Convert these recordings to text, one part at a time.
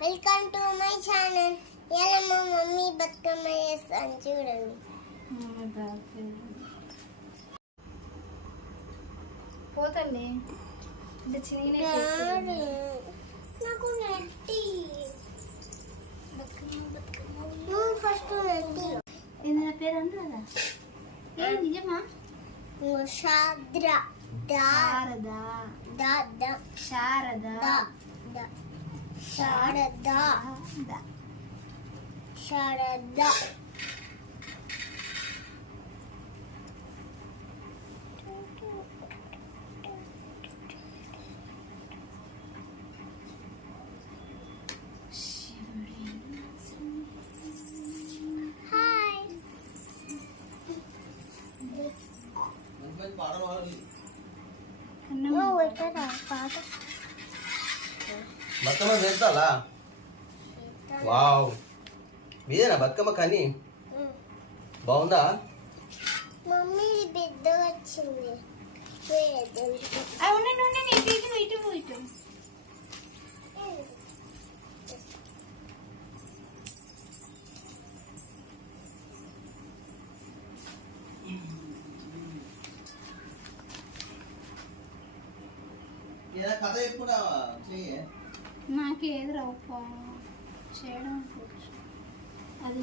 Welcome to my channel ఇలా మా mummy Bathukamma చేస్తాను చూడండి పోతండి అంటే చిన్న నాకు నెట్టి. నువ్వు ఫస్ట్ నెట్టి. ఏంది పేరు అంటారా ఏ నిజమా? శారద. శారద. ద. శారద హాయ్ అన్నం నువ్వు ఎక్కడ పాట బతుకమ్మ చేస్తాలా వావ్. మీదేనా బతుకమ్మ కానీ? బాగుందా? మమ్మీ పెద్ద వచ్చింది. ఏదైనా కథ చెప్పుడా చెయ్యి. నాకు ఏది రావు చేయడం అది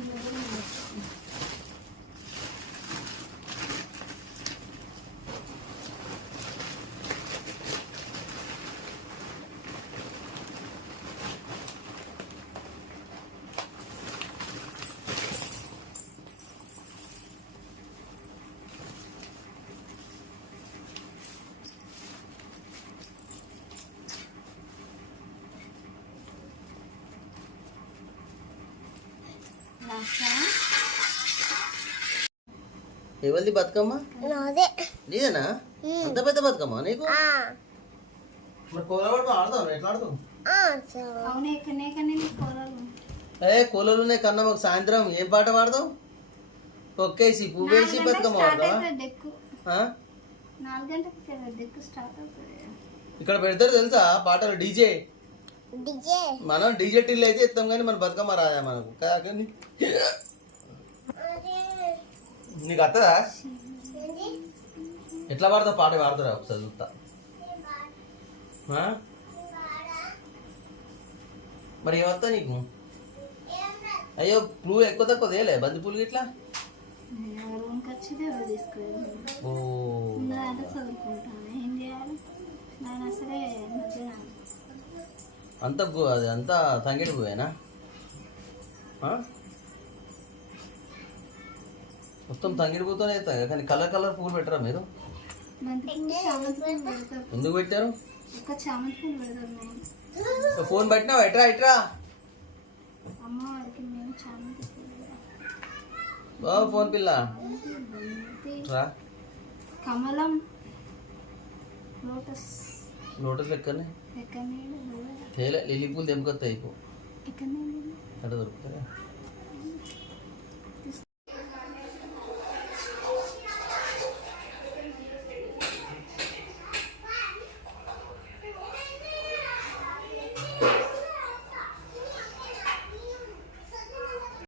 ఎవరిది బతుకమ్మ? నాదే. నీదేనా? అంత పెద్ద బతుకమ్మ నీకు? ఏ కోలలునే కన్నా మాకు సాయంత్రం ఏం పాట పాడదాం ఒక్కేసి పువ్వేసి బతుకమ్మ ఇక్కడ పెడతారు తెలుసా? పాటలు డిజే. మనం డీజే టిల్ అయితే ఇస్తాం కానీ మన బతుకమ్మ రాదా మనకు? కానీ నీకు అత్తదా ఎట్లా పాడతా పాట పాడతారా? ఒకసారి చూస్తా? మరి ఏమత్తా నీకు? అయ్యో నువ్వు ఎక్కువ తక్కువ తేలే బంతి పూలు ఇట్లా ఓ. అంత గు- అది అంతా తంగేడి పువ్వేనా మొత్తం తంగిడి పువ్వుతోనే అవుతాయి కానీ కలర్ కలర్ పువ్వులు పెట్టరా మీరు? ఎందుకు పెట్టారు? ఫోన్ పెట్టినావు? ఎట్రా ఎట్రా? బాబు ఫోన్ పిల్ల. కమలం లోటస్. లోటస్ లెక్కనే? తేలే లిల్లీ పూలు తెంపుకొస్తాయి అయిపో. ఎక్కడనే అక్కడ దొరుకుతాయి?